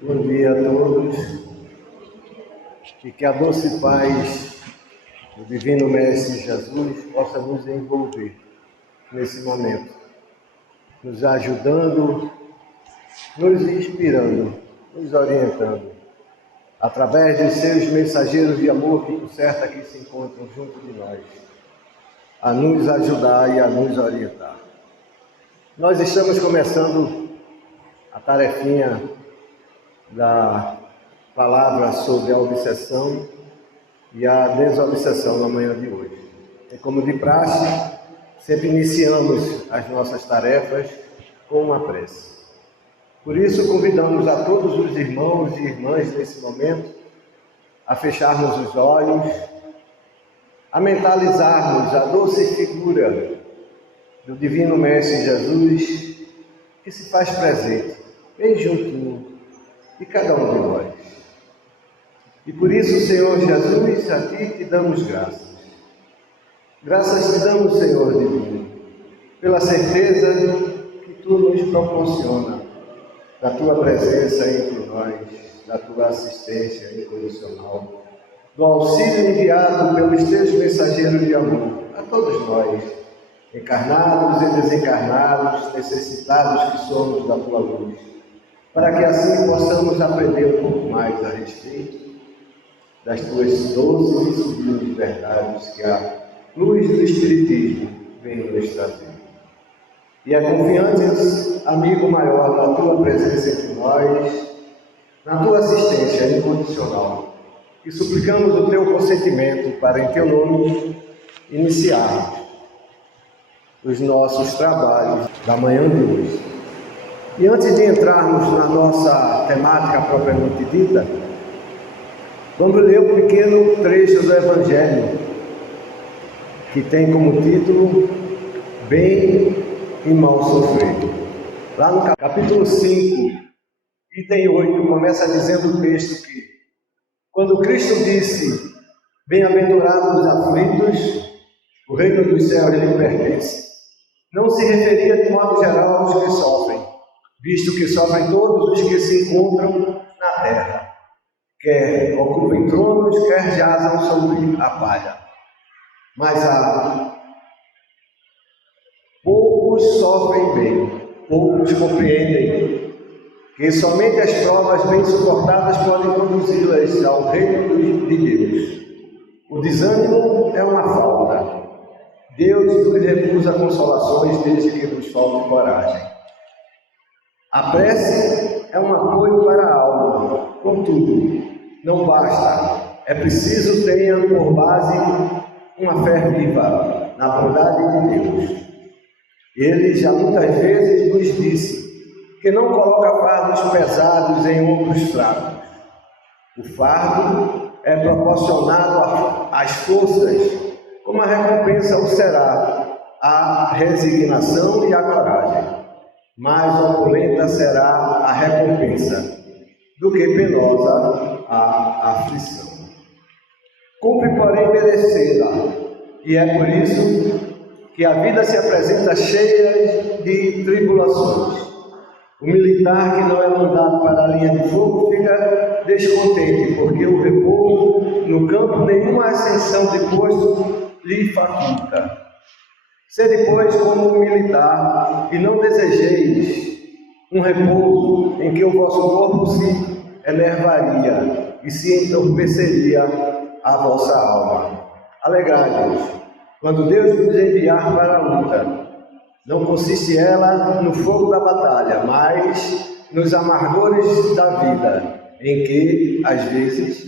Bom dia a todos e que a doce paz do Divino Mestre Jesus possa nos envolver nesse momento, nos ajudando, nos inspirando, nos orientando, através dos seus mensageiros de amor que por certo aqui se encontram junto de nós, a nos ajudar e a nos orientar. Nós estamos começando a tarefinha da palavra sobre a obsessão e a desobsessão na manhã de hoje. E como de praxe, sempre iniciamos as nossas tarefas com uma prece. Por isso, convidamos a todos os irmãos e irmãs nesse momento a fecharmos os olhos, a mentalizarmos a doce figura do Divino Mestre Jesus, que se faz presente, bem juntinho de cada um de nós. E por isso, Senhor Jesus, a Ti te damos graças. Graças te damos, Senhor Divino, pela certeza que Tu nos proporciona da Tua presença entre nós, da Tua assistência incondicional, do auxílio enviado pelos Teus mensageiros de amor a todos nós, encarnados e desencarnados, necessitados que somos da Tua luz, para que assim possamos aprender um pouco mais a respeito das Tuas doces e sublimes verdades que a luz do Espiritismo vem nos trazer. E é confiantes, amigo maior, na Tua presença entre nós, na Tua assistência incondicional, que suplicamos o Teu consentimento para, em Teu nome, iniciarmos os nossos trabalhos da manhã de hoje. E antes de entrarmos na nossa temática propriamente dita, vamos ler um pequeno trecho do Evangelho, que tem como título Bem e Mal Sofrer. Lá no capítulo 5, item 8, começa dizendo o texto que, quando Cristo disse, bem-aventurados os aflitos, o reino dos céus lhe pertence, não se referia de modo geral aos que sofrem, visto que sofrem todos os que se encontram na terra, quer ocupem tronos, quer jazam sobre a palha. Mas poucos sofrem bem, poucos compreendem que somente as provas bem suportadas podem conduzi-las ao reino de Deus. O desânimo é uma falta. Deus nos recusa consolações desde que nos falte coragem. A prece é um apoio para a alma. Contudo, não basta. É preciso tenha por base uma fé viva na bondade de Deus. Ele já muitas vezes nos disse que não coloca fardos pesados em ombros fracos. O fardo é proporcionado às forças, como a recompensa o será a resignação e a coragem. Mais opulenta será a recompensa do que penosa a aflição. Cumpre, porém, merecê-la, e é por isso que a vida se apresenta cheia de tribulações. O militar que não é mandado para a linha de fogo fica descontente, porque o repouso no campo nenhuma ascensão de posto lhe faculta. Sede, pois, como um militar, e não desejeis um repouso em que o vosso corpo se enervaria e se entorpeceria a vossa alma. Alegrai-vos, quando Deus vos enviar para a luta. Não consiste ela no fogo da batalha, mas nos amargores da vida, em que, às vezes,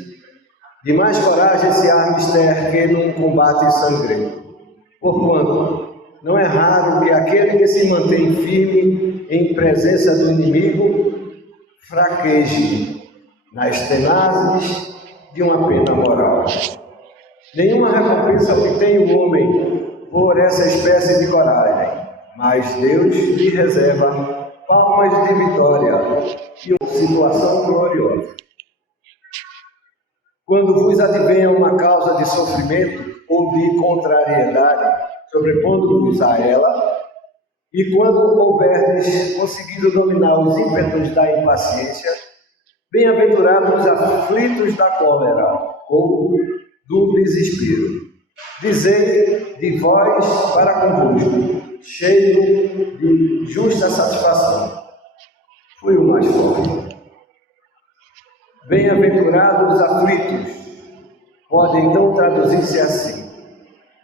de mais coragem se há mister que num combate sangrento. Porquanto, não é raro que aquele que se mantém firme em presença do inimigo fraqueje nas tenazes de uma pena moral. Nenhuma recompensa obtém o homem por essa espécie de coragem, mas Deus lhe reserva palmas de vitória e uma situação gloriosa. Quando vos advenha uma causa de sofrimento ou de contrariedade, sobrepondo-vos a ela, e quando houverdes conseguido dominar os ímpetos da impaciência, Bem-aventurados os aflitos da cólera ou do desespero. Dizei de vós para convosco, cheio de justa satisfação. Fui o mais forte. Bem-aventurados os aflitos. Pode então traduzir-se assim: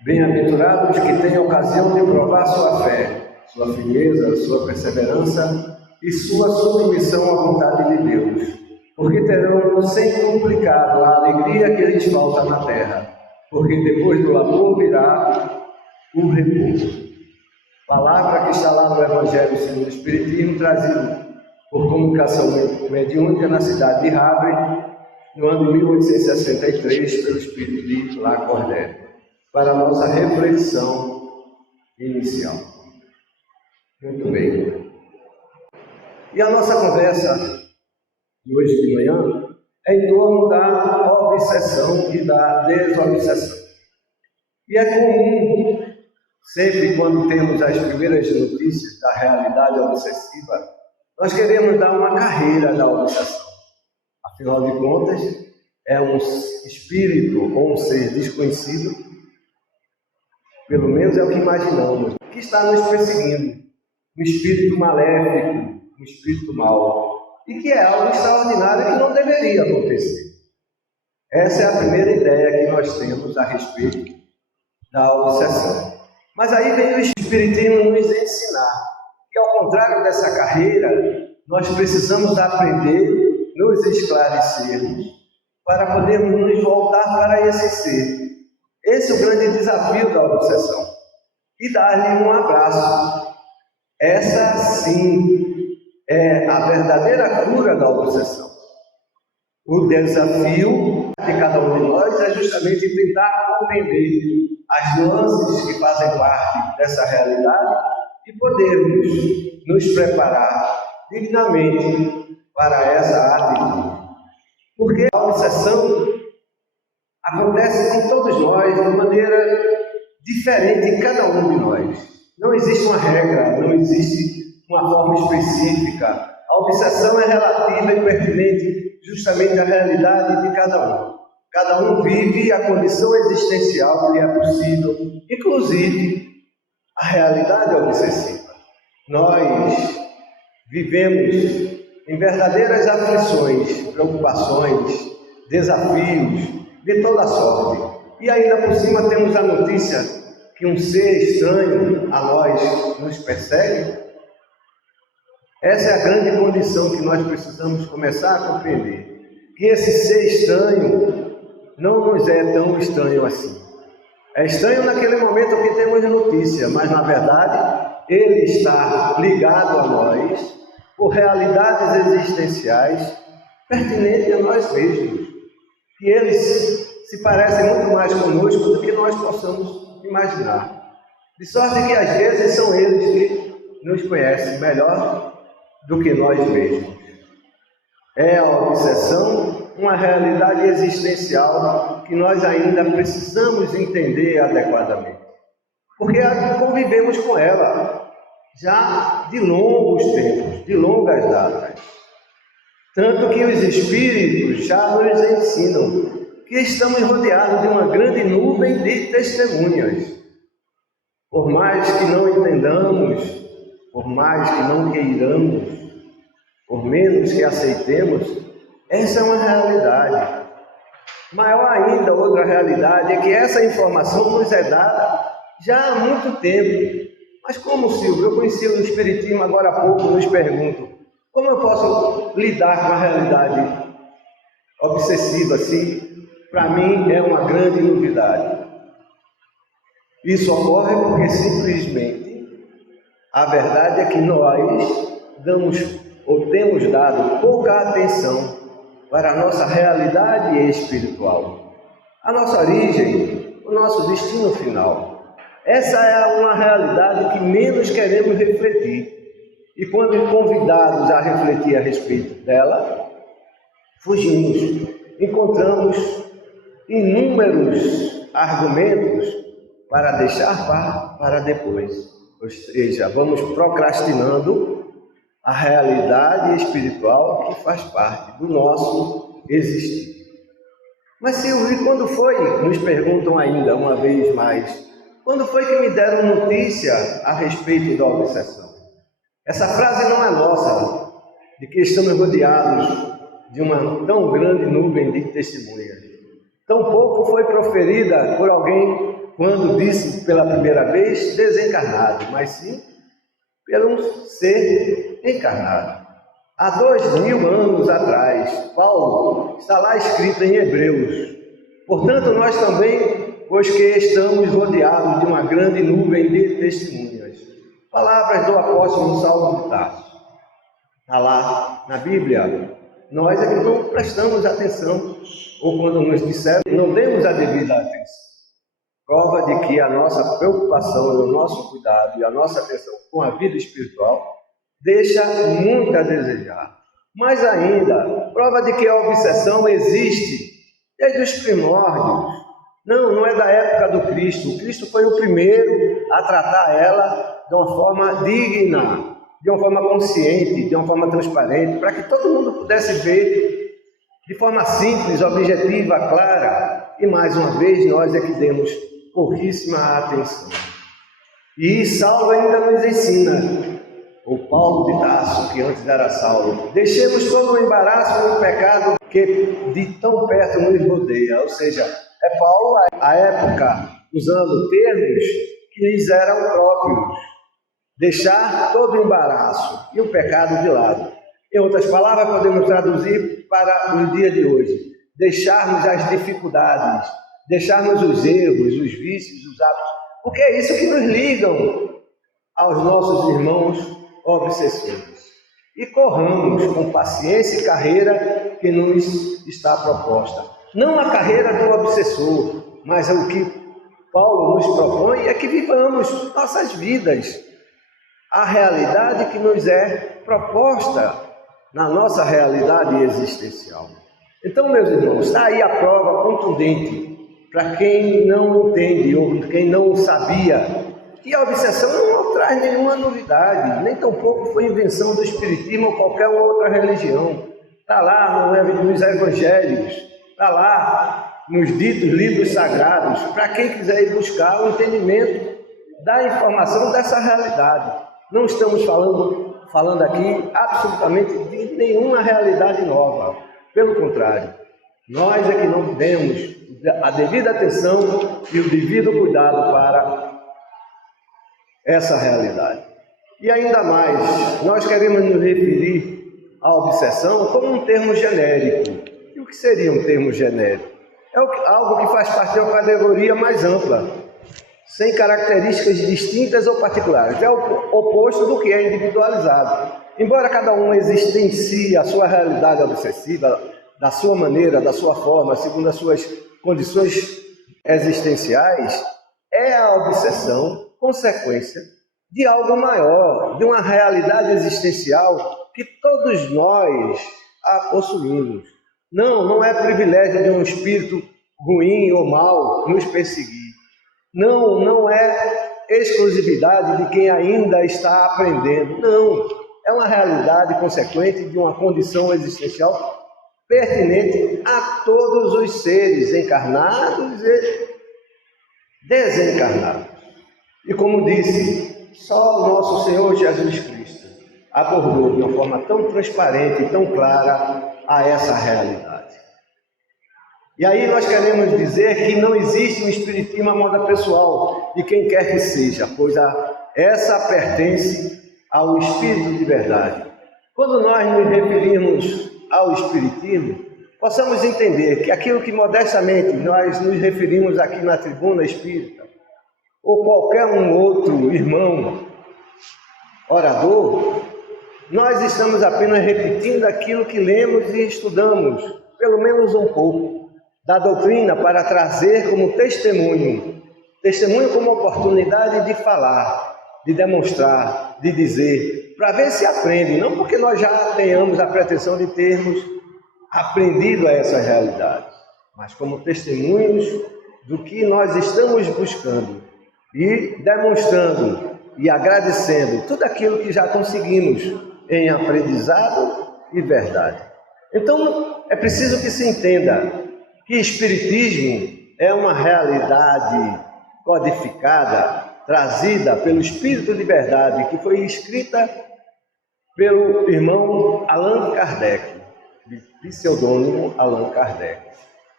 bem-aventurados que têm ocasião de provar sua fé, sua firmeza, sua perseverança e sua submissão à vontade de Deus, porque terão centuplicado a alegria que lhes falta na terra, porque depois do labor virá o repouso. Palavra que está lá no Evangelho segundo o Espiritismo, trazido por comunicação mediúnica na cidade de Havre, no ano de 1863, pelo Espírito de Lacordaire, para a nossa reflexão inicial. Muito bem. E a nossa conversa de hoje de manhã é em torno da obsessão e da desobsessão. E é comum, sempre quando temos as primeiras notícias da realidade obsessiva, nós queremos dar uma carreira da obsessão. Afinal de contas, é um espírito ou um ser desconhecido, pelo menos é o que imaginamos, que está nos perseguindo, um espírito maléfico, um espírito mau, e que é algo extraordinário que não deveria acontecer. Essa é a primeira ideia que nós temos a respeito da obsessão. Mas aí vem o Espiritismo nos ensinar que, ao contrário dessa carreira, nós precisamos aprender, nos esclarecermos, para podermos nos voltar para esse ser. Esse é o grande desafio da obsessão. E dar-lhe um abraço. Essa, sim, é a verdadeira cura da obsessão. O desafio de cada um de nós é justamente tentar compreender as nuances que fazem parte dessa realidade e podermos nos preparar dignamente para essa atitude. Porque a obsessão acontece com todos nós de maneira diferente em cada um de nós. Não existe uma regra, não existe uma forma específica. A obsessão é relativa e pertinente justamente à realidade de cada um. Cada um vive a condição existencial que lhe é possível, inclusive a realidade obsessiva. Nós vivemos em verdadeiras aflições, preocupações, desafios de toda sorte. E ainda por cima temos a notícia que um ser estranho a nós nos persegue. Essa é a grande condição que nós precisamos começar a compreender. Que esse ser estranho não nos é tão estranho assim. É estranho naquele momento que temos notícia, mas na verdade ele está ligado a nós por realidades existenciais pertinentes a nós mesmos. E eles se parecem muito mais conosco do que nós possamos imaginar. De sorte que às vezes são eles que nos conhecem melhor do que nós mesmos. É a obsessão uma realidade existencial que nós ainda precisamos entender adequadamente. Porque convivemos com ela já de longos tempos, de longas datas. Tanto que os espíritos já nos ensinam que estamos rodeados de uma grande nuvem de testemunhas. Por mais que não entendamos, por mais que não queiramos, por menos que aceitemos, essa é uma realidade. Maior ainda, outra realidade é que essa informação nos é dada já há muito tempo. Mas como, Silvio, eu conheci o Espiritismo agora há pouco, nos pergunto, como eu posso lidar com a realidade obsessiva assim? Para mim é uma grande novidade. Isso ocorre porque simplesmente a verdade é que nós temos dado pouca atenção para a nossa realidade espiritual, a nossa origem, o nosso destino final. Essa é uma realidade que menos queremos refletir. E quando convidados a refletir a respeito dela, fugimos, encontramos inúmeros argumentos para deixar para depois. Ou seja, vamos procrastinando a realidade espiritual que faz parte do nosso existir. Mas Silvio, e quando foi, nos perguntam ainda uma vez mais, quando foi que me deram notícia a respeito da obsessão? Essa frase não é nossa, de que estamos rodeados de uma tão grande nuvem de testemunhas. Tampouco foi proferida por alguém quando disse pela primeira vez desencarnado, mas sim pelo um ser encarnado. Há 2000 anos atrás, Paulo está lá escrito em Hebreus. Portanto, nós também, pois que estamos rodeados de uma grande nuvem de testemunhas. Palavras do apóstolo Saulo de Tarso. Está lá na Bíblia. Nós é que não prestamos atenção, ou quando nos disseram, não demos a devida atenção. Prova de que a nossa preocupação, o nosso cuidado e a nossa atenção com a vida espiritual deixa muito a desejar. Mais ainda, prova de que a obsessão existe desde os primórdios. Não é da época do Cristo. O Cristo foi o primeiro a tratar ela de uma forma digna, de uma forma consciente, de uma forma transparente, para que todo mundo pudesse ver de forma simples, objetiva, clara. E mais uma vez, nós é que demos pouquíssima atenção. E Saulo ainda nos ensina, o Paulo de Tarso, que antes era Saulo, deixemos todo o embaraço e o pecado que de tão perto nos rodeia. Ou seja, é Paulo, à época, usando termos que lhes eram próprios. Deixar todo o embaraço e o pecado de lado. Em outras palavras, podemos traduzir para o dia de hoje. Deixarmos as dificuldades, deixarmos os erros, os vícios, os hábitos, porque é isso que nos ligam aos nossos irmãos obsessores. E corramos com paciência e carreira que nos está proposta. Não a carreira do obsessor, mas o que Paulo nos propõe é que vivamos nossas vidas. A realidade que nos é proposta na nossa realidade existencial. Então, meus irmãos, está aí a prova contundente para quem não entende ou quem não sabia que a obsessão não traz nenhuma novidade, nem tampouco foi invenção do Espiritismo ou qualquer outra religião. Está lá nos Evangelhos, está lá nos ditos livros sagrados, para quem quiser ir buscar o entendimento da informação dessa realidade. Não estamos falando aqui absolutamente de nenhuma realidade nova. Pelo contrário, nós é que não demos a devida atenção e o devido cuidado para essa realidade. E ainda mais, nós queremos nos referir à obsessão como um termo genérico. E o que seria um termo genérico? É algo que faz parte de uma categoria mais ampla, sem características distintas ou particulares. É o oposto do que é individualizado. Embora cada um existencie a sua realidade obsessiva, da sua maneira, da sua forma, segundo as suas condições existenciais, é a obsessão consequência de algo maior, de uma realidade existencial que todos nós a possuímos. Não é privilégio de um espírito ruim ou mau nos perseguir. Não é exclusividade de quem ainda está aprendendo. Não, é uma realidade consequente de uma condição existencial pertinente a todos os seres encarnados e desencarnados. E como disse, só o nosso Senhor Jesus Cristo abordou de uma forma tão transparente e tão clara a essa realidade. E aí nós queremos dizer que não existe um espiritismo à moda pessoal de quem quer que seja, pois essa pertence ao Espírito de verdade. Quando nós nos referimos ao espiritismo, possamos entender que aquilo que modestamente nós nos referimos aqui na tribuna espírita, ou qualquer um outro irmão orador, nós estamos apenas repetindo aquilo que lemos e estudamos, pelo menos um pouco, da doutrina para trazer como testemunho como oportunidade de falar, de demonstrar, de dizer, para ver se aprende, não porque nós já tenhamos a pretensão de termos aprendido a essa realidade, mas como testemunhos do que nós estamos buscando e demonstrando e agradecendo tudo aquilo que já conseguimos em aprendizado e verdade. Então, é preciso que se entenda que Espiritismo é uma realidade codificada, trazida pelo Espírito de Verdade, que foi escrita pelo irmão Allan Kardec, de pseudônimo Allan Kardec.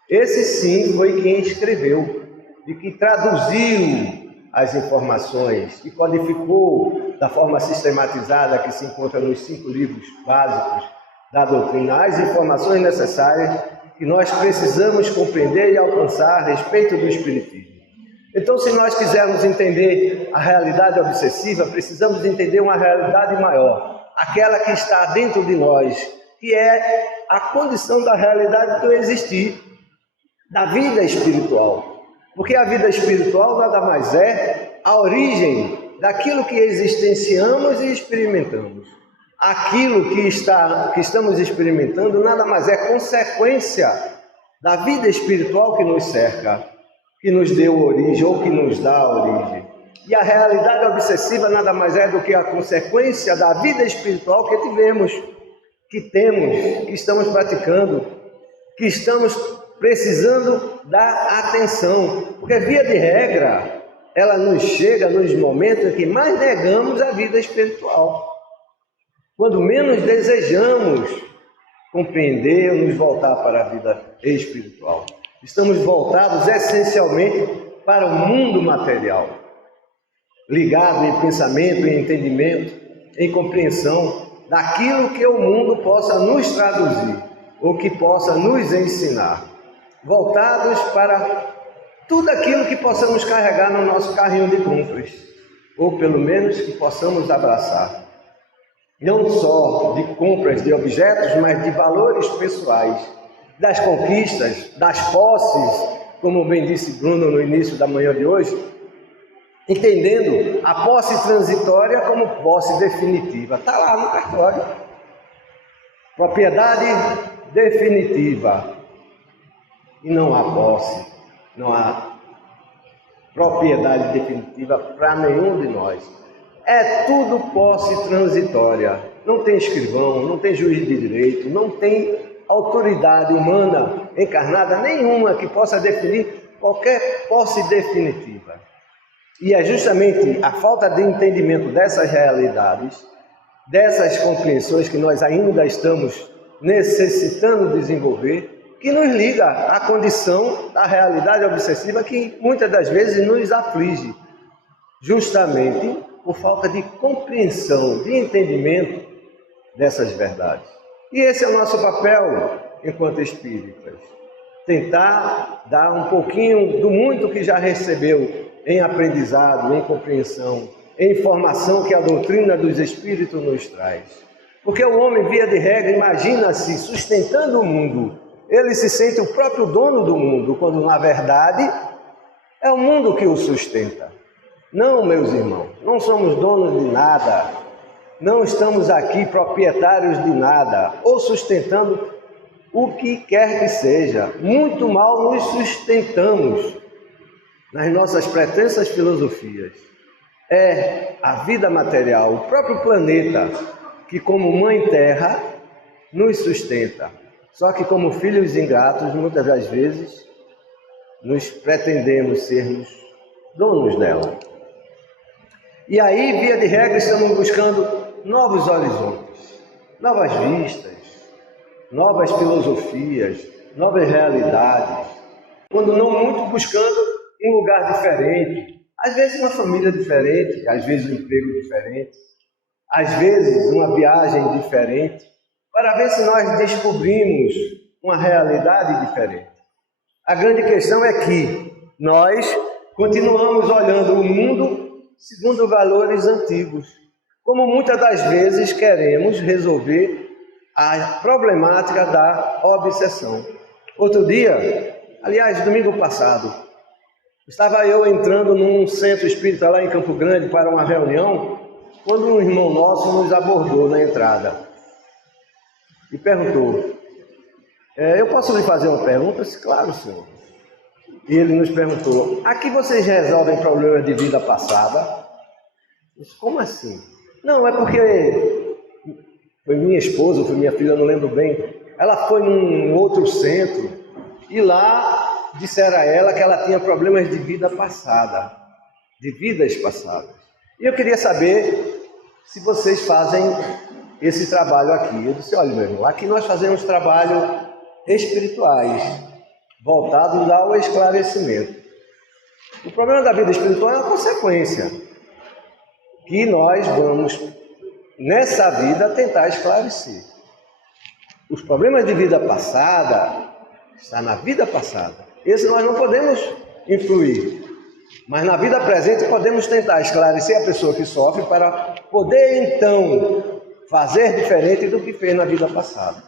Esse sim foi quem escreveu e que traduziu as informações e codificou da forma sistematizada que se encontra nos 5 livros básicos da doutrina as informações necessárias que nós precisamos compreender e alcançar a respeito do Espiritismo. Então, se nós quisermos entender a realidade obsessiva, precisamos entender uma realidade maior, aquela que está dentro de nós, que é a condição da realidade do existir, da vida espiritual. Porque a vida espiritual nada mais é a origem daquilo que existenciamos e experimentamos. Aquilo que estamos experimentando nada mais é consequência da vida espiritual que nos cerca, que nos deu origem ou que nos dá origem. E a realidade obsessiva nada mais é do que a consequência da vida espiritual que tivemos, que temos, que estamos praticando, que estamos precisando dar atenção. Porque, via de regra, ela nos chega nos momentos em que mais negamos a vida espiritual. Quando menos desejamos compreender ou nos voltar para a vida espiritual. Estamos voltados essencialmente para o mundo material, ligado em pensamento, em entendimento, em compreensão daquilo que o mundo possa nos traduzir ou que possa nos ensinar. Voltados para tudo aquilo que possamos carregar no nosso carrinho de compras, ou pelo menos que possamos abraçar. Não só de compras de objetos, mas de valores pessoais, das conquistas, das posses, como bem disse Bruno no início da manhã de hoje, entendendo a posse transitória como posse definitiva. Está lá no cartório. Propriedade definitiva. E não há posse, não há propriedade definitiva para nenhum de nós. É tudo posse transitória. Não tem escrivão, não tem juiz de direito, não tem autoridade humana encarnada nenhuma que possa definir qualquer posse definitiva. E é justamente a falta de entendimento dessas realidades, dessas compreensões que nós ainda estamos necessitando desenvolver, que nos liga à condição da realidade obsessiva que muitas das vezes nos aflige, justamente por falta de compreensão, de entendimento dessas verdades. E esse é o nosso papel enquanto espíritas. Tentar dar um pouquinho do muito que já recebeu em aprendizado, em compreensão, em informação que a doutrina dos espíritos nos traz. Porque o homem, via de regra, imagina-se sustentando o mundo. Ele se sente o próprio dono do mundo, quando na verdade é o mundo que o sustenta. Não, meus irmãos, não somos donos de nada, não estamos aqui proprietários de nada, ou sustentando o que quer que seja. Muito mal nos sustentamos nas nossas pretensas filosofias. É a vida material, o próprio planeta, que como mãe terra nos sustenta. Só que como filhos ingratos, muitas das vezes, nos pretendemos sermos donos dela. E aí, via de regra, estamos buscando novos horizontes, novas vistas, novas filosofias, novas realidades, quando não muito buscando um lugar diferente, às vezes uma família diferente, às vezes um emprego diferente, às vezes uma viagem diferente, para ver se nós descobrimos uma realidade diferente. A grande questão é que nós continuamos olhando o mundo segundo valores antigos, como muitas das vezes queremos resolver a problemática da obsessão. Outro dia, aliás, domingo passado, estava eu entrando num centro espírita lá em Campo Grande para uma reunião, quando um irmão nosso nos abordou na entrada e perguntou: eu posso lhe fazer uma pergunta? Eu disse: claro, senhor. E ele nos perguntou: aqui vocês resolvem problemas de vida passada? Eu disse: como assim? Não, é porque foi minha esposa, foi minha filha, eu não lembro bem, ela foi num outro centro e lá disseram a ela que ela tinha problemas de vida passada, de vidas passadas. E eu queria saber se vocês fazem esse trabalho aqui. Eu disse, olha, meu irmão, aqui nós fazemos trabalho espirituais, voltados ao esclarecimento. O problema da vida espiritual é uma consequência que nós vamos, nessa vida, tentar esclarecer. Os problemas de vida passada, está na vida passada. Esse nós não podemos influir. Mas na vida presente podemos tentar esclarecer a pessoa que sofre para poder então fazer diferente do que fez na vida passada.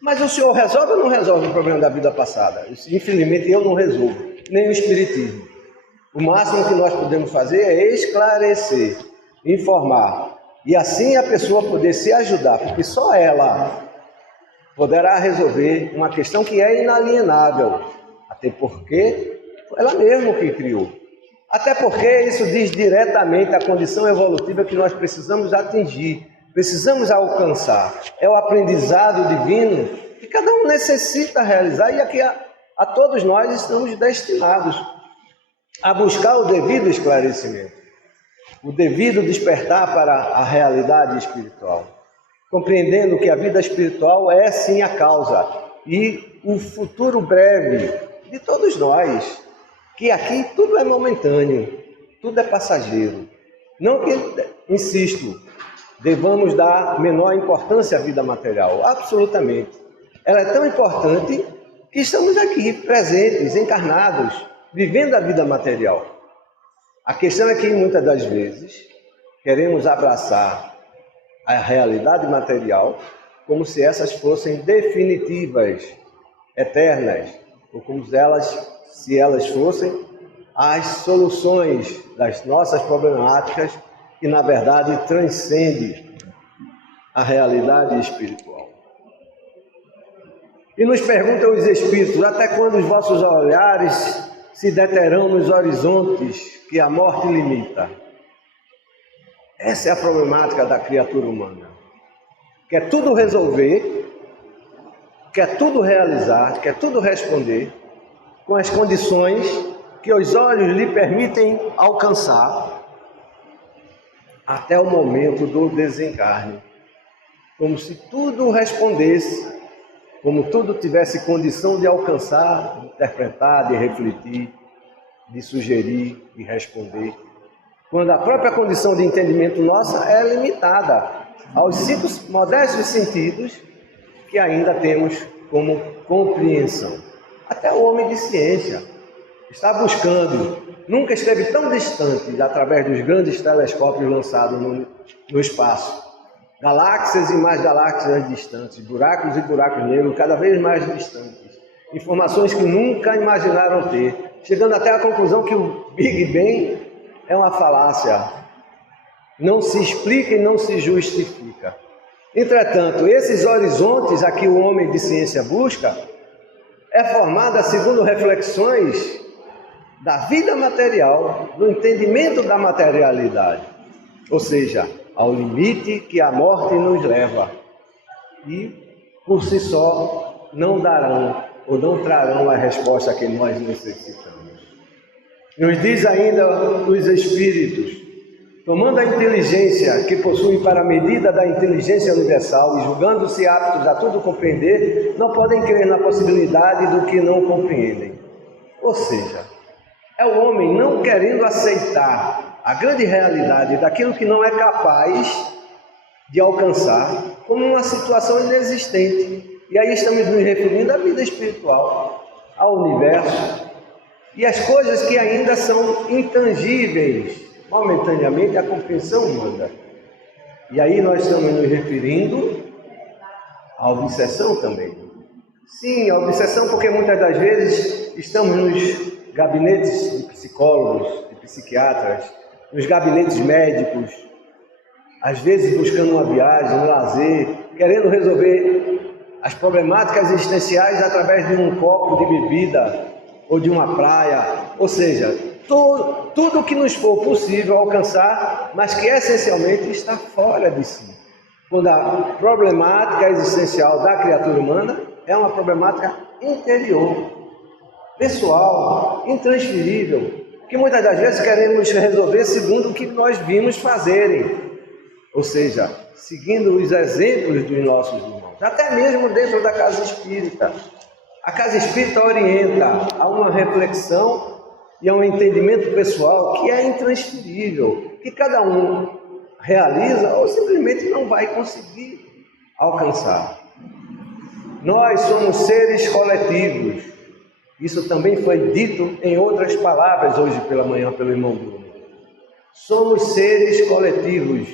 Mas o Senhor resolve ou não resolve o problema da vida passada? Infelizmente eu não resolvo, nem o Espiritismo. O máximo que nós podemos fazer é esclarecer, informar. E assim a pessoa poder se ajudar, porque só ela poderá resolver uma questão que é inalienável. Até porque foi ela mesma que criou. Até porque isso diz diretamente a condição evolutiva que nós precisamos atingir, precisamos alcançar. É o aprendizado divino que cada um necessita realizar e aqui a todos nós estamos destinados a buscar o devido esclarecimento, o devido despertar para a realidade espiritual, compreendendo que a vida espiritual é sim a causa e o futuro breve de todos nós, que aqui tudo é momentâneo, tudo é passageiro. Não que, insisto, devamos dar menor importância à vida material, absolutamente. Ela é tão importante que estamos aqui, presentes, encarnados, vivendo a vida material. A questão é que muitas das vezes queremos abraçar a realidade material como se essas fossem definitivas, eternas, ou como se elas fossem as soluções das nossas problemáticas que na verdade transcende a realidade espiritual. E nos perguntam os Espíritos, até quando os vossos olhares se deterão nos horizontes que a morte limita? Essa é a problemática da criatura humana. Quer tudo resolver, quer tudo realizar, quer tudo responder com as condições que os olhos lhe permitem alcançar até o momento do desencarne. Como se tudo respondesse, como tudo tivesse condição de alcançar, de interpretar, de refletir, de sugerir, de responder. Quando a própria condição de entendimento nossa é limitada aos 5 modestos sentidos que ainda temos como compreensão. Até o homem de ciência está buscando, nunca esteve tão distante através dos grandes telescópios lançados no espaço. Galáxias e mais galáxias distantes, buracos e buracos negros cada vez mais distantes. Informações que nunca imaginaram ter, chegando até à conclusão que o Big Bang é uma falácia. Não se explica e não se justifica. Entretanto, esses horizontes a que o homem de ciência busca é formada segundo reflexões da vida material, do entendimento da materialidade, ou seja, ao limite que a morte nos leva, e por si só não darão ou não trarão a resposta que nós necessitamos. Nos diz ainda os Espíritos, tomando a inteligência que possuem para a medida da inteligência universal e julgando-se aptos a tudo compreender, não podem crer na possibilidade do que não compreendem. Ou seja, é o homem não querendo aceitar a grande realidade daquilo que não é capaz de alcançar como uma situação inexistente. E aí estamos nos referindo à vida espiritual, ao universo e às coisas que ainda são intangíveis, momentaneamente, à compreensão humana. E aí nós estamos nos referindo à obsessão também. Sim, a obsessão, porque muitas das vezes estamos nos gabinetes de psicólogos, de psiquiatras, nos gabinetes médicos, às vezes buscando uma viagem, um lazer, querendo resolver as problemáticas existenciais através de um copo de bebida ou de uma praia, ou seja, tudo que nos for possível alcançar, mas que essencialmente está fora de si. quando a problemática existencial da criatura humana é uma problemática interior, pessoal, intransferível, que muitas das vezes queremos resolver segundo o que nós vimos fazerem, ou seja, seguindo os exemplos dos nossos irmãos, até mesmo dentro da casa espírita. A casa espírita orienta a uma reflexão e a um entendimento pessoal que é intransferível, que cada um realiza ou simplesmente não vai conseguir alcançar. Nós somos seres coletivos. Isso também foi dito em outras palavras hoje pela manhã pelo irmão Bruno. Somos seres coletivos.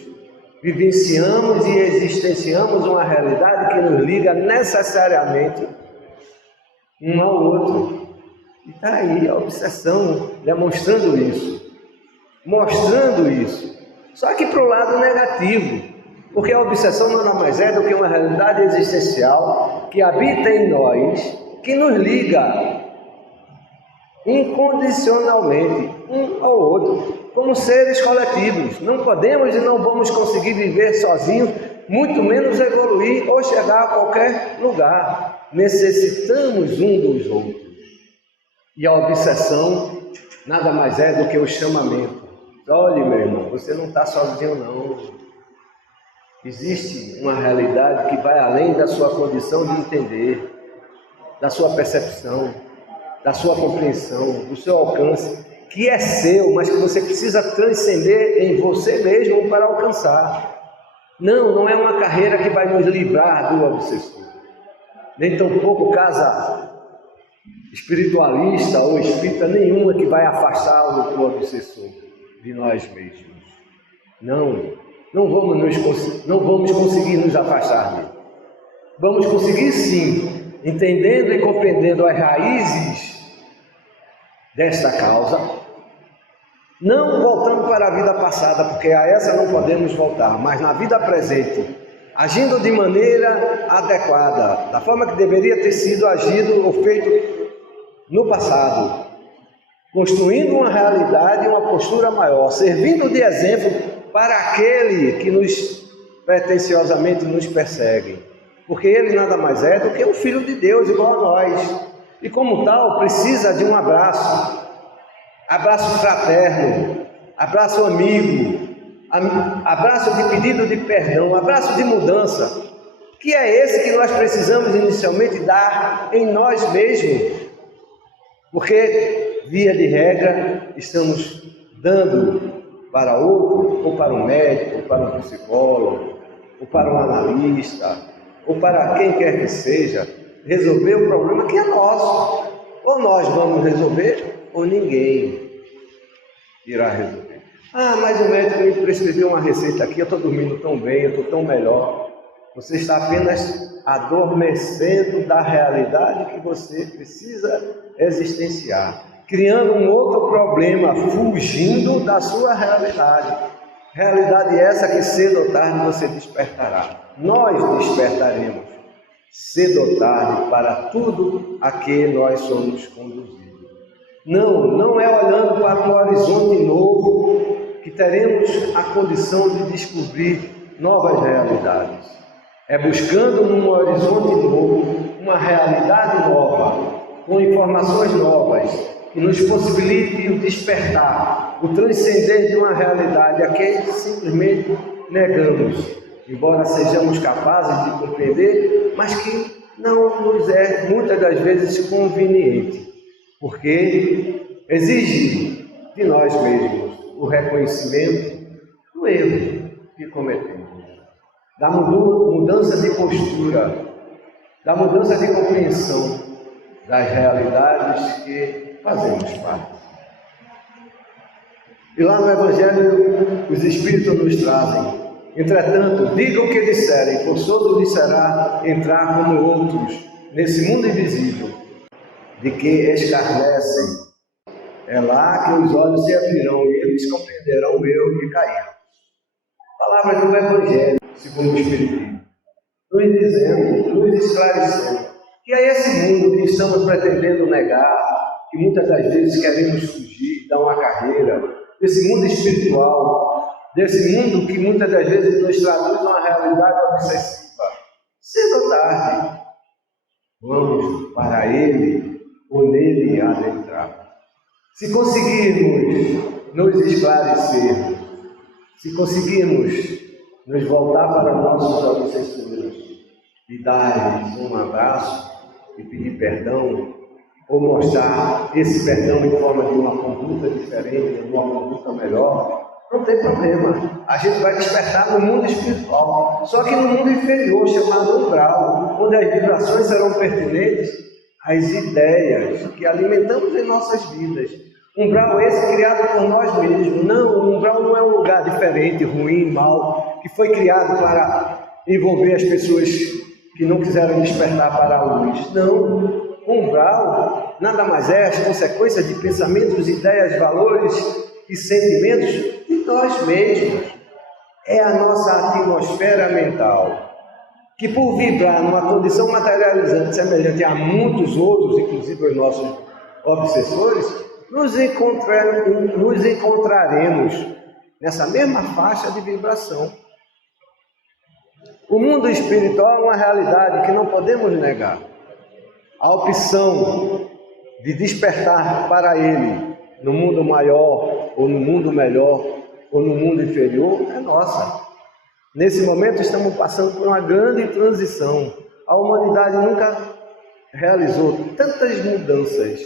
Vivenciamos e existenciamos uma realidade que nos liga necessariamente um ao outro. E está aí a obsessão demonstrando isso. Mostrando isso. Só que para o lado negativo. Porque a obsessão nada mais é do que uma realidade existencial que habita em nós, que nos liga incondicionalmente um ao outro, como seres coletivos. Não podemos e não vamos conseguir viver sozinhos, muito menos evoluir ou chegar a qualquer lugar. Necessitamos um dos outros. E a obsessão nada mais é do que o chamamento. Olhe, meu irmão, você não está sozinho não. Existe uma realidade que vai além da sua condição de entender, da sua percepção, da sua compreensão, do seu alcance, que é seu, mas que você precisa transcender em você mesmo para alcançar. Não é uma carreira que vai nos livrar do obsessor. Nem tampouco casa espiritualista ou espírita nenhuma que vai afastar o obsessor de nós mesmos. Não vamos conseguir nos afastar dele. Vamos conseguir sim, entendendo e compreendendo as raízes desta causa, não voltando para a vida passada, porque a essa não podemos voltar, mas na vida presente, agindo de maneira adequada, da forma que deveria ter sido agido ou feito no passado, construindo uma realidade e uma postura maior, servindo de exemplo para aquele que pretensiosamente nos persegue, porque ele nada mais é do que um filho de Deus igual a nós, e como tal precisa de um abraço fraterno, abraço amigo, abraço de pedido de perdão, abraço de mudança, que é esse que nós precisamos inicialmente dar em nós mesmos, porque via de regra estamos dando para outro, ou para um médico, ou para um psicólogo, ou para um analista, ou para quem quer que seja, resolver o problema que é nosso. Ou nós vamos resolver, ou ninguém irá resolver. Mas o médico me prescreveu uma receita aqui, eu estou dormindo tão bem, eu estou tão melhor. Você está apenas adormecendo da realidade que você precisa existenciar, criando um outro problema, fugindo da sua realidade. Realidade essa que cedo ou tarde você despertará. Nós despertaremos cedo ou tarde para tudo a que nós somos conduzidos. Não é olhando para um horizonte novo que teremos a condição de descobrir novas realidades. É buscando num horizonte novo, uma realidade nova, com informações novas, que nos possibilite o despertar, o transcender de uma realidade a que simplesmente negamos, embora sejamos capazes de compreender, mas que não nos é muitas das vezes conveniente, porque exige de nós mesmos o reconhecimento do erro que cometemos, da mudança de postura, da mudança de compreensão das realidades que fazemos parte. E lá no Evangelho, os Espíritos nos trazem: entretanto, digam o que disserem, forçoso lhes será entrar como outros nesse mundo invisível, de que escarnecem. É lá que os olhos se abrirão e eles compreenderão o erro que caíram. Palavras do Evangelho, segundo o Espiritismo, nos dizendo, nos esclarecendo, que é esse mundo que estamos pretendendo negar, que muitas das vezes queremos fugir, dar uma carreira, esse mundo espiritual, desse mundo que muitas das vezes nos traduz uma realidade obsessiva. Cedo ou tarde, vamos para Ele ou nele adentrar. Se conseguirmos nos esclarecer, se conseguirmos nos voltar para nossos obsessores e dar-lhes um abraço e pedir perdão, ou mostrar esse perdão em forma de uma conduta diferente, de uma conduta melhor, não tem problema. A gente vai despertar no mundo espiritual, só que no mundo inferior, chamado umbral, onde as vibrações serão pertinentes às ideias que alimentamos em nossas vidas. Umbral esse criado por nós mesmos. Não, o umbral não é um lugar diferente, ruim, mau, que foi criado para envolver as pessoas que não quiseram despertar para a luz. Não. Umbral nada mais é as consequências de pensamentos, ideias, valores e sentimentos de nós mesmos. É a nossa atmosfera mental, que por vibrar numa condição materializante semelhante a muitos outros, inclusive os nossos obsessores, nos encontraremos nessa mesma faixa de vibração. O mundo espiritual é uma realidade que não podemos negar. A opção de despertar para ele no mundo maior, ou no mundo melhor, ou no mundo inferior, é nossa. Nesse momento estamos passando por uma grande transição. A humanidade nunca realizou tantas mudanças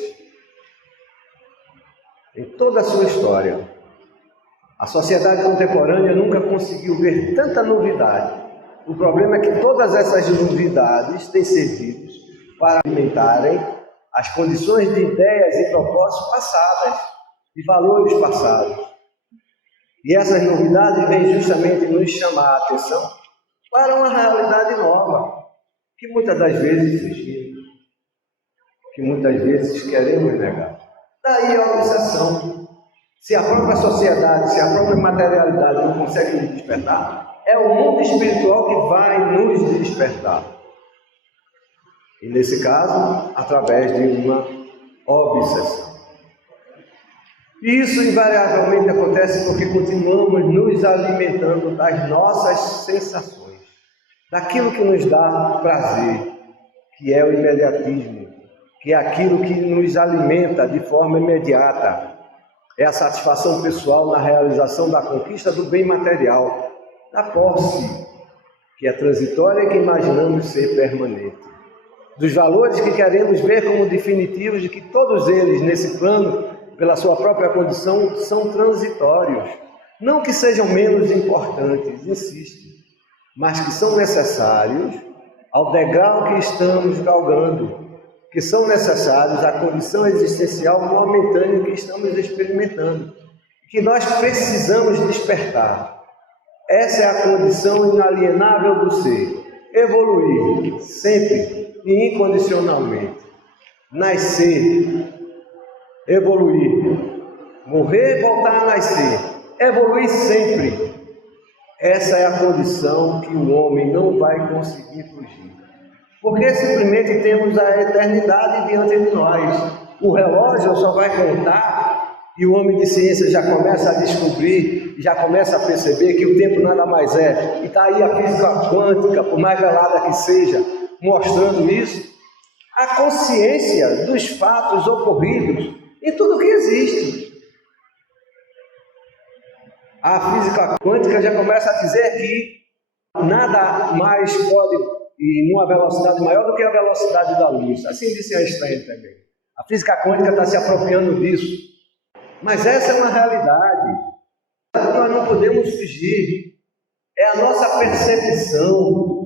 em toda a sua história. A sociedade contemporânea nunca conseguiu ver tanta novidade. O problema é que todas essas novidades têm servido para alimentarem as condições de ideias e propósitos passadas, de valores passados. E essas novidades vêm justamente nos chamar a atenção para uma realidade nova, que muitas das vezes fugimos, que muitas vezes queremos negar. Daí a obsessão. Se a própria sociedade, se a própria materialidade não consegue nos despertar, é o mundo espiritual que vai nos despertar. E nesse caso, através de uma obsessão. E isso invariavelmente acontece porque continuamos nos alimentando das nossas sensações, daquilo que nos dá prazer, que é o imediatismo, que é aquilo que nos alimenta de forma imediata. É a satisfação pessoal na realização da conquista do bem material, da posse, que é transitória e que imaginamos ser permanente. Dos valores que queremos ver como definitivos, de que todos eles, nesse plano, pela sua própria condição, são transitórios. Não que sejam menos importantes, insisto, mas que são necessários ao degrau que estamos galgando, que são necessários à condição existencial momentânea que estamos experimentando, que nós precisamos despertar. Essa é a condição inalienável do ser, evoluir sempre e incondicionalmente, nascer, evoluir, morrer e voltar a nascer, evoluir sempre. Essa é a condição que o homem não vai conseguir fugir, porque simplesmente temos a eternidade diante de nós. O relógio só vai contar, e o homem de ciência já começa a descobrir, já começa a perceber que o tempo nada mais é, e está aí a física quântica, por mais velada que seja, mostrando isso, a consciência dos fatos ocorridos em tudo que existe. A física quântica já começa a dizer que nada mais pode ir numa velocidade maior do que a velocidade da luz. Assim disse Einstein também. A física quântica está se apropriando disso. Mas essa é uma realidade. Nós não podemos fugir. É a nossa percepção.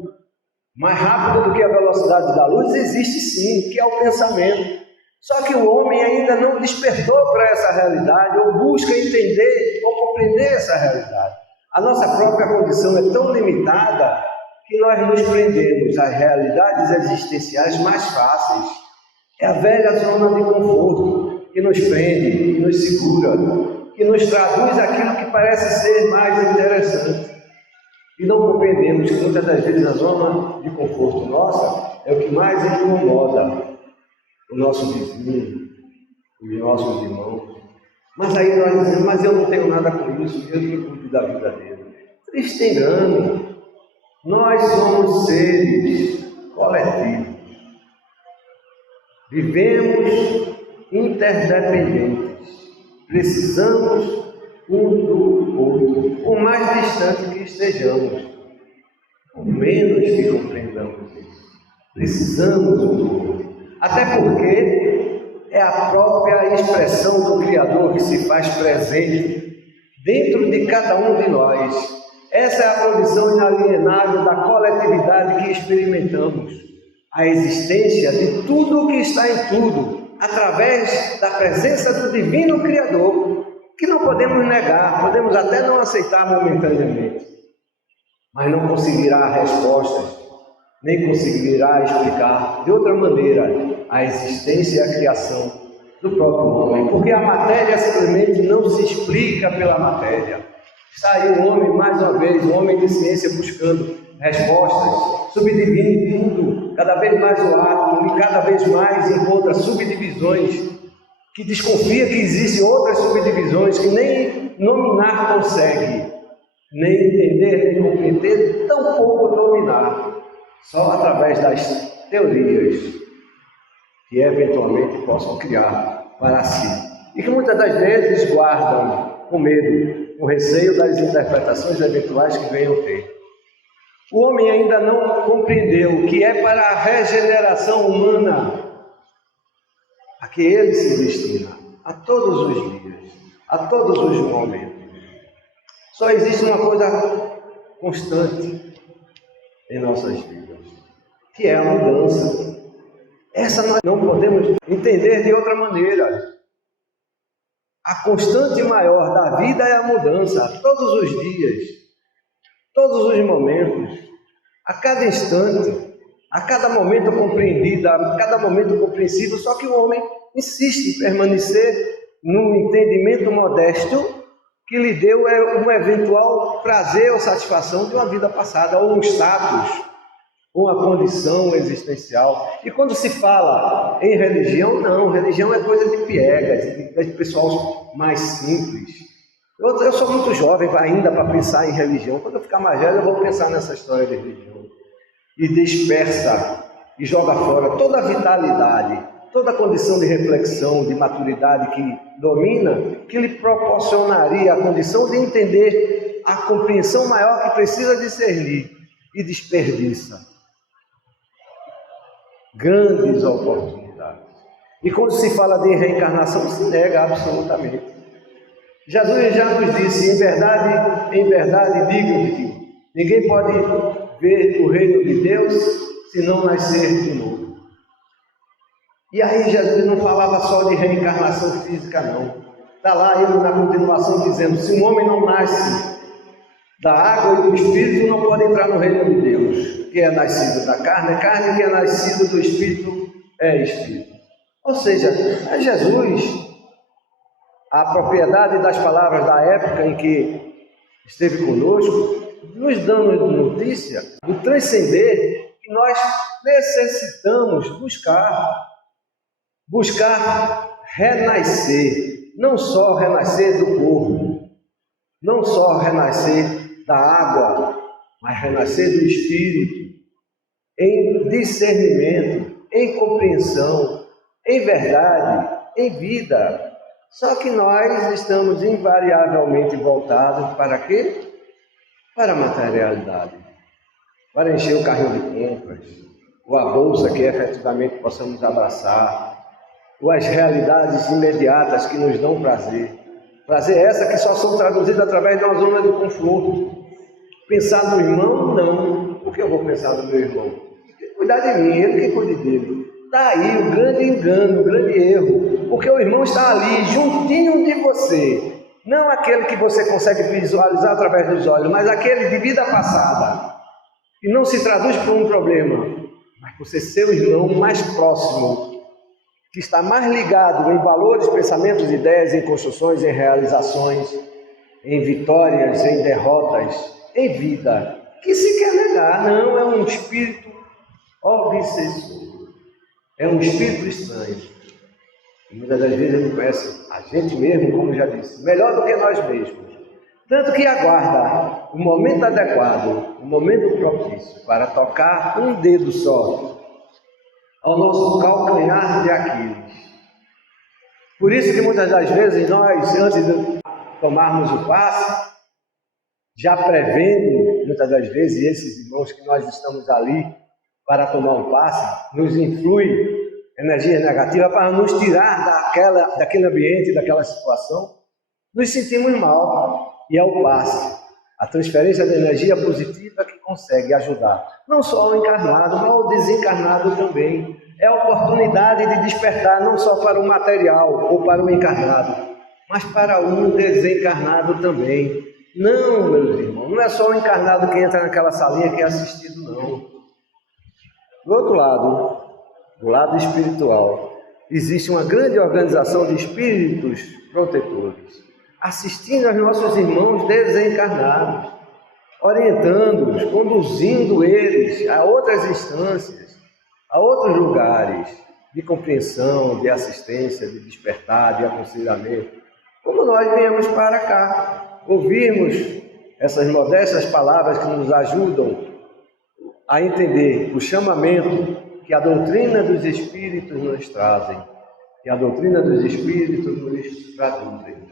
Mais rápida do que a velocidade da luz existe sim, que é o pensamento. Só que o homem ainda não despertou para essa realidade, ou busca entender ou compreender essa realidade. A nossa própria condição é tão limitada que nós nos prendemos às realidades existenciais mais fáceis. É a velha zona de conforto que nos prende, que nos segura, que nos traduz aquilo que parece ser mais interessante. E não compreendemos que muitas das vezes a zona de conforto nossa é o que mais incomoda o nosso vizinho, os nossos irmãos, Mas aí nós dizemos, mas eu não tenho nada com isso, Deus que cuide da vida dele. Triste engano. Nós somos seres coletivos. Vivemos interdependentes. Precisamos um do outro, por mais distante que estejamos, por menos que compreendamos isso. Precisamos um do outro. Até porque é a própria expressão do Criador que se faz presente dentro de cada um de nós. Essa é a condição inalienável da coletividade que experimentamos. A existência de tudo o que está em tudo, através da presença do Divino Criador, que não podemos negar, podemos até não aceitar momentaneamente, mas não conseguirá respostas, nem conseguirá explicar de outra maneira a existência e a criação do próprio homem, porque a matéria simplesmente não se explica pela matéria. Está aí o homem, mais uma vez, o homem de ciência buscando respostas, subdividindo tudo, cada vez mais o átomo, e cada vez mais encontra subdivisões, que desconfia que existem outras subdivisões que nem nominar consegue, nem entender, nem compreender, tampouco dominar, só através das teorias que eventualmente possam criar para si, e que muitas das vezes guardam com medo, com receio das interpretações eventuais que venham ter. O homem ainda não compreendeu que é para a regeneração humana a que ele se destina, a todos os dias, a todos os momentos. Só existe uma coisa constante em nossas vidas, que é a mudança. Essa nós não podemos entender de outra maneira. A constante maior da vida é a mudança, todos os dias, todos os momentos, a cada instante, a cada momento compreendido, a cada momento compreensível, só que o homem insiste em permanecer num entendimento modesto que lhe deu um eventual prazer ou satisfação de uma vida passada, ou um status, uma condição existencial. E quando se fala em religião, não, religião é coisa de piegas, de pessoal mais simples. Eu sou muito jovem ainda para pensar em religião. Quando eu ficar mais velho, eu vou pensar nessa história de religião. E dispersa e joga fora toda a vitalidade, toda a condição de reflexão, de maturidade que domina, que lhe proporcionaria a condição de entender a compreensão maior que precisa discernir, e desperdiça grandes oportunidades. E quando se fala de reencarnação, se nega absolutamente. Jesus já nos disse, em verdade digo-te, ninguém pode ver o reino de Deus se não nascer de novo. E aí Jesus não falava só de reencarnação física, não. Está lá ele na continuação dizendo, se um homem não nasce da água e do Espírito, não pode entrar no reino de Deus. Que é nascido da carne é carne, que é nascido do Espírito é Espírito. Ou seja, é Jesus, a propriedade das palavras da época em que esteve conosco, nos dando notícia do transcender que nós necessitamos buscar renascer, não só renascer do corpo, não só renascer da água, mas renascer do Espírito, em discernimento, em compreensão, em verdade, em vida. Só que nós estamos invariavelmente voltados para quê? Para a materialidade, para encher o carrinho de compras, ou a bolsa que efetivamente possamos abraçar, ou as realidades imediatas que nos dão prazer. Prazer essa que só são traduzidas através de uma zona de conforto. Pensar no irmão, não. Por que eu vou pensar no meu irmão? Cuidar de mim, ele que cuide dele. Daí o grande engano, o grande erro. Porque o irmão está ali, juntinho de você. Não aquele que você consegue visualizar através dos olhos, mas aquele de vida passada. E não se traduz por um problema, mas por ser seu irmão mais próximo, que está mais ligado em valores, pensamentos, ideias, em construções, em realizações, em vitórias, em derrotas, em vida, que se quer negar. Não, é um espírito obsessor, é um espírito estranho. Muitas das vezes ele conhece a gente mesmo, como já disse, melhor do que nós mesmos. Tanto que aguarda o momento adequado, o momento propício para tocar um dedo só ao nosso calcanhar de Aquiles. Por isso que muitas das vezes nós, antes de tomarmos o passe, já prevendo, muitas das vezes, esses irmãos que nós estamos ali para tomar um passe, nos influi energia negativa para nos tirar daquele ambiente, daquela situação, nos sentimos mal. E é o passe, a transferência da energia positiva que consegue ajudar, não só o encarnado, mas o desencarnado também. É a oportunidade de despertar não só para o material ou para o encarnado, mas para o desencarnado também. Não, meus irmãos, não é só o encarnado que entra naquela salinha que é assistido, não. Do outro lado, do lado espiritual, existe uma grande organização de espíritos protetores, assistindo aos nossos irmãos desencarnados, orientando-os, conduzindo eles a outras instâncias, a outros lugares de compreensão, de assistência, de despertar, de aconselhamento. Como nós viemos para cá, ouvirmos essas modestas palavras que nos ajudam a entender o chamamento que a doutrina dos Espíritos nos trazem, que a doutrina dos Espíritos nos traduzem.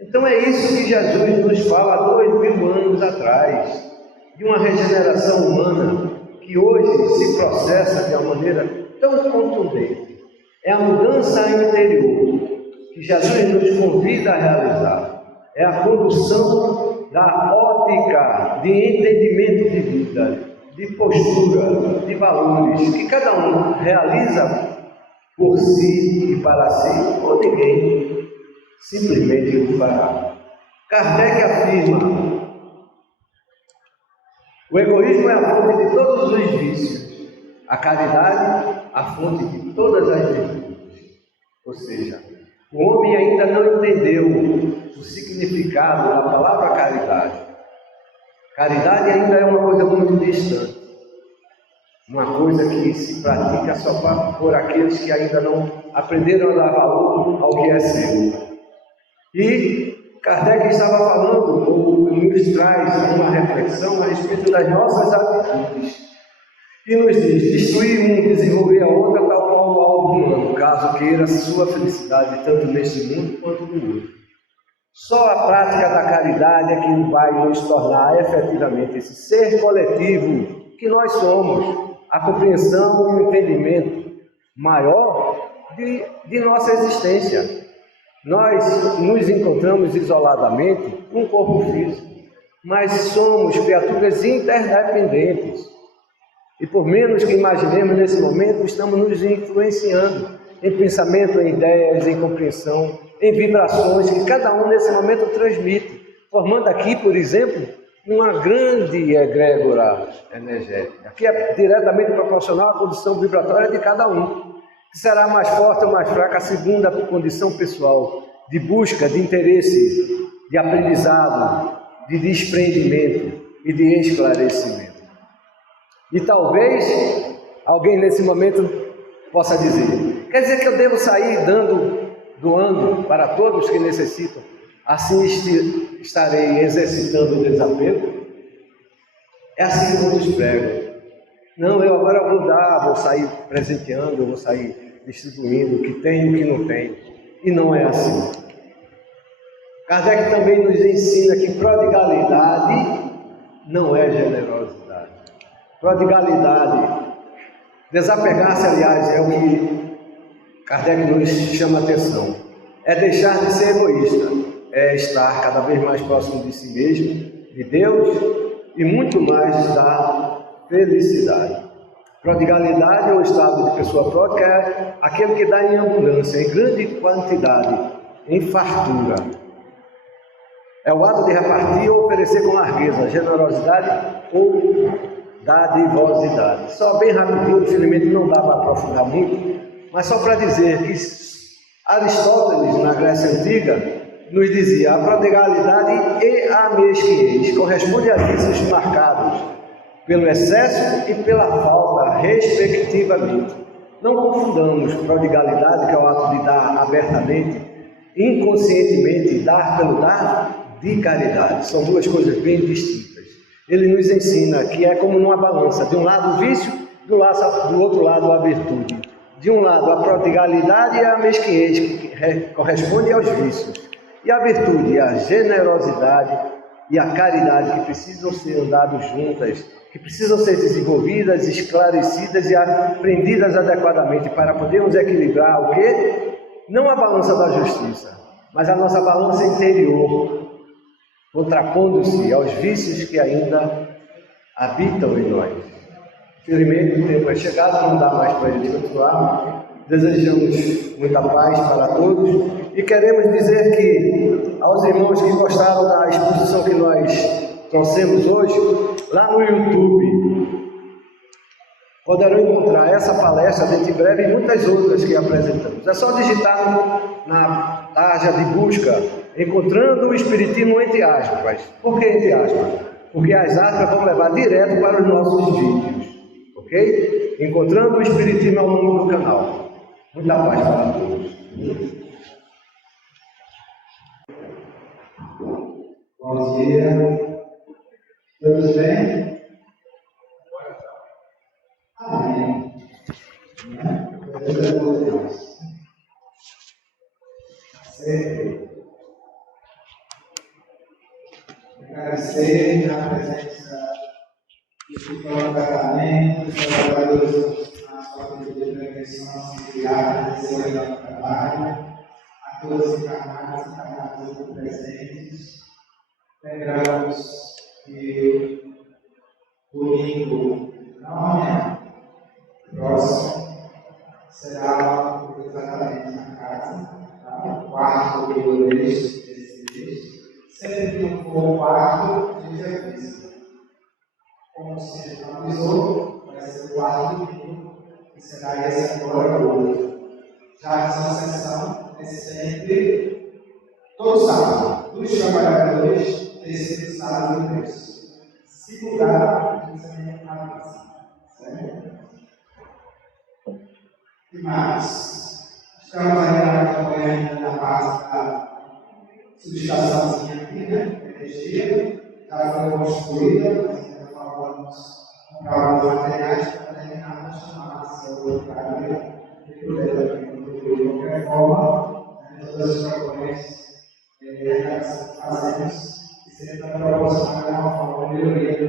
Então é isso que Jesus nos fala há 2000 anos atrás, de uma regeneração humana que hoje se processa de uma maneira tão contundente. É a mudança interior que Jesus nos convida a realizar. É a condução da ótica de entendimento de vida, de postura, de valores, que cada um realiza por si e para si, ou ninguém simplesmente o fará. Kardec afirma: o egoísmo é a fonte de todos os vícios, a caridade a fonte de todas as virtudes. Ou seja, o homem ainda não entendeu o significado da palavra caridade. Caridade ainda é uma coisa muito distante, uma coisa que se pratica só por aqueles que ainda não aprenderam a dar valor ao que é seu. E Kardec estava falando, ou nos traz uma reflexão a respeito das nossas atitudes. E nos diz: destruir um, desenvolver a outra, tal qual o alvo humano, caso queira sua felicidade, tanto neste mundo quanto no outro. Só a prática da caridade é que vai nos tornar efetivamente esse ser coletivo que nós somos, a compreensão e o entendimento maior de nossa existência. Nós nos encontramos isoladamente um corpo físico, mas somos criaturas interdependentes. E por menos que imaginemos nesse momento, estamos nos influenciando em pensamento, em ideias, em compreensão, em vibrações que cada um nesse momento transmite, formando aqui, por exemplo, uma grande egrégora energética, que é diretamente proporcional à condição vibratória de cada um. Que será mais forte ou mais fraca segundo a condição pessoal de busca, de interesse, de aprendizado, de desprendimento e de esclarecimento. E talvez alguém nesse momento possa dizer: quer dizer que eu devo sair doando para todos que necessitam, assim estarei exercitando o desapego? É assim que eu nos prego. Não, eu agora vou sair presenteando, vou sair distribuindo o que tem e o que não tem. E não é assim. Kardec também nos ensina que prodigalidade não é generosidade. Prodigalidade, desapegar-se, aliás, é o que Kardec nos chama a atenção. É deixar de ser egoísta, é estar cada vez mais próximo de si mesmo, de Deus e muito mais da felicidade. Prodigalidade é o estado de pessoa pródiga, é aquele que dá em abundância, em grande quantidade, em fartura. É o ato de repartir ou oferecer com largueza, generosidade ou dadivosidade. Só bem rapidinho, infelizmente não dá para aprofundar muito, mas só para dizer que Aristóteles, na Grécia Antiga, nos dizia: a prodigalidade e a mesquinhez correspondem a vícios marcados pelo excesso e pela falta, respectivamente. Não confundamos prodigalidade, que é o ato de dar abertamente, inconscientemente, dar pelo dar, de caridade. São duas coisas bem distintas. Ele nos ensina que é como numa balança, de um lado o vício, do outro lado a virtude. De um lado a prodigalidade e a mesquinhez, que corresponde aos vícios. E a virtude, a generosidade e a caridade, que precisam ser andadas juntas, que precisam ser desenvolvidas, esclarecidas e aprendidas adequadamente para podermos equilibrar o quê? Não a balança da justiça, mas a nossa balança interior, contrapondo-se aos vícios que ainda habitam em nós. Infelizmente o tempo é chegado, não dá mais para ele continuar. Desejamos muita paz para todos e queremos dizer que aos irmãos que gostaram da exposição que nós trouxemos hoje, lá no YouTube poderão encontrar essa palestra dentro em breve e muitas outras que apresentamos. É só digitar na tarja de busca, encontrando o Espiritismo entre aspas. Por que entre aspas? Porque as aspas vão levar direto para os nossos vídeos, ok? Encontrando o Espiritismo é o nome do canal. Muita paz para todos. Bom dia. Todos bem? Amém. Deus. Sempre. Agradecer a presença do tratamento, dos trabalhadores nas famílias de prevenção auxiliar, desse melhor trabalho, a todos os encarnados e encarnadas aqui presentes. Lembramos que domingo, não amanhã, próximo, será o tratamento na casa, tá? O quarto do mês desse mês. Sempre que não for o quarto, diz a visita. Como se não avisou, vai ser o quarto domingo, que será esse agora hoje. Já a sessão é sempre todo sábado, dos trabalhadores desse sábado do mês. Se mudar, a gente também avisa. Certo? E mais? Estamos ainda acompanhando na base da subestaçãozinha aqui, né? Energia. Já foi construída, mas ainda falamos comprar alguns materiais para terminar a chamada de carreira e poder também contribuir de qualquer forma, todas as propostas que fazemos, e sempre para proporcionar uma forma de melhoria,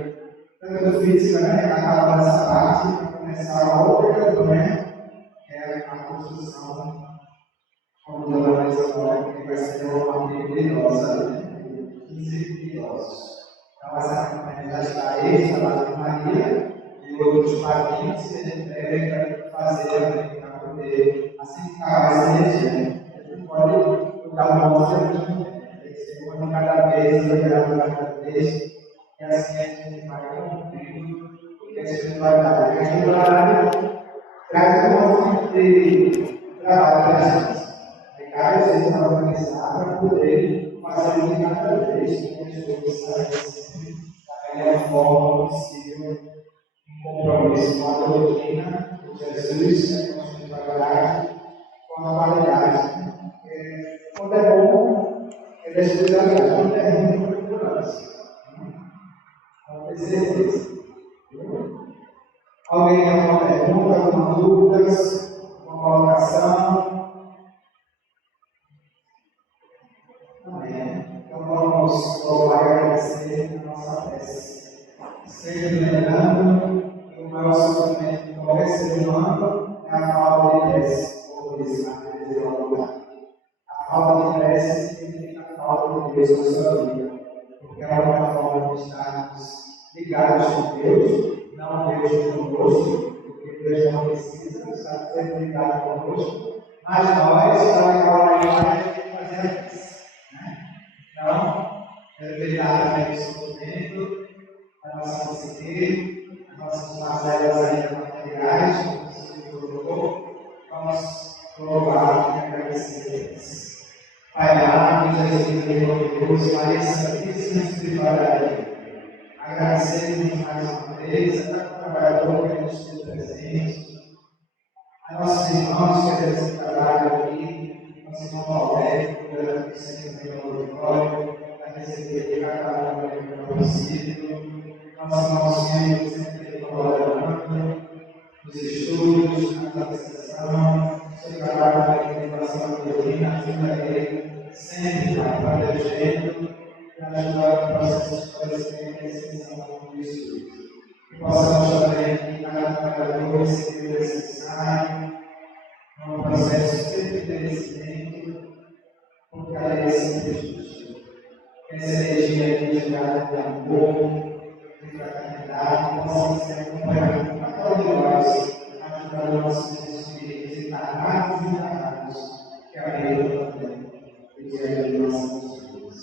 tanto física, né? Acaba dessa parte, para começar a outra, também, que é a construção, como a dona Isabel, que vai ser uma amiga idosa, né? 15 idosos. Então, essa campanha já está instalada em Maria e outros padrinhos que a gente deve fazer também para poder, assim que acabar essa energia, a gente pode dar uma outra tem que ser uma de cada vez, liberar de cada vez, e assim a gente vai cumprindo o que a gente vai dar. A gente traz um monte de trabalho para a gente. Cada vez para organizar para poder fazer o que cada vez que a gente sai da melhor forma possível, em compromisso com a doutrina de Jesus, com a espiritualidade, com a qualidade. Quando é bom, ele é espiritualidade, quando é ruim, é ignorância. Então, ter certeza. Alguém tem alguma pergunta, alguma dúvida, uma colocação? Amém. Então vamos louvar e agradecer a nossa prece. Sempre lembrando que o maior sofrimento de qualquer ser humano é a falta de prece, como diz na Teresa. A falta de prece significa a falta de Deus na sua vida, porque é uma forma de estarmos ligados com Deus, não Deus conosco, porque Deus não precisa estar sempre ligado conosco, mas nós, para aquela imagem, temos que fazer a prece. Então, respeitar também o sofrimento, a nossa psique, as nossas mazelas ainda materiais, como o Senhor colocou, vamos louvar e agradecer a Deus. Pai amado, Jesus Deus, Maria Santíssima Espiritualidade, agradecemos mais uma vez a cada trabalhador que nos tem presente, a nossa irmãos que às vezes trabalham aqui, nosso irmão Paulo, que sempre vem ao auditório, a receber cada um que é possível. Nosso irmão Senhor, que sempre vem colaborando nos estudos, na administração, seu trabalho na educação da doutrina, ajuda ele sempre a protegendo e ajudar no processo de esclarecimento e extensão do estudo. Que possamos também aqui, cada trabalhador, receber o necessário, no processo sempre de crescimento, porque a lei é sempre justa. Essa energia aqui gerada de amor, de fraternidade, possa ser acompanhada por cada um de nós, ajudando nossos espíritos encarnados e desencarnados, que habitam também o dia a dia de nossas vidas.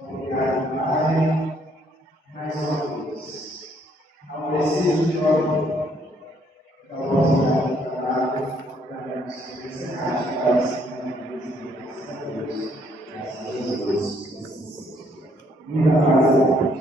Obrigado, Pai, mais uma vez. Ao preciso de ordem, da oportunidade de trabalho, trabalhamos sobre essa caixa para a Deus. Graças a Jesus. Muita paz.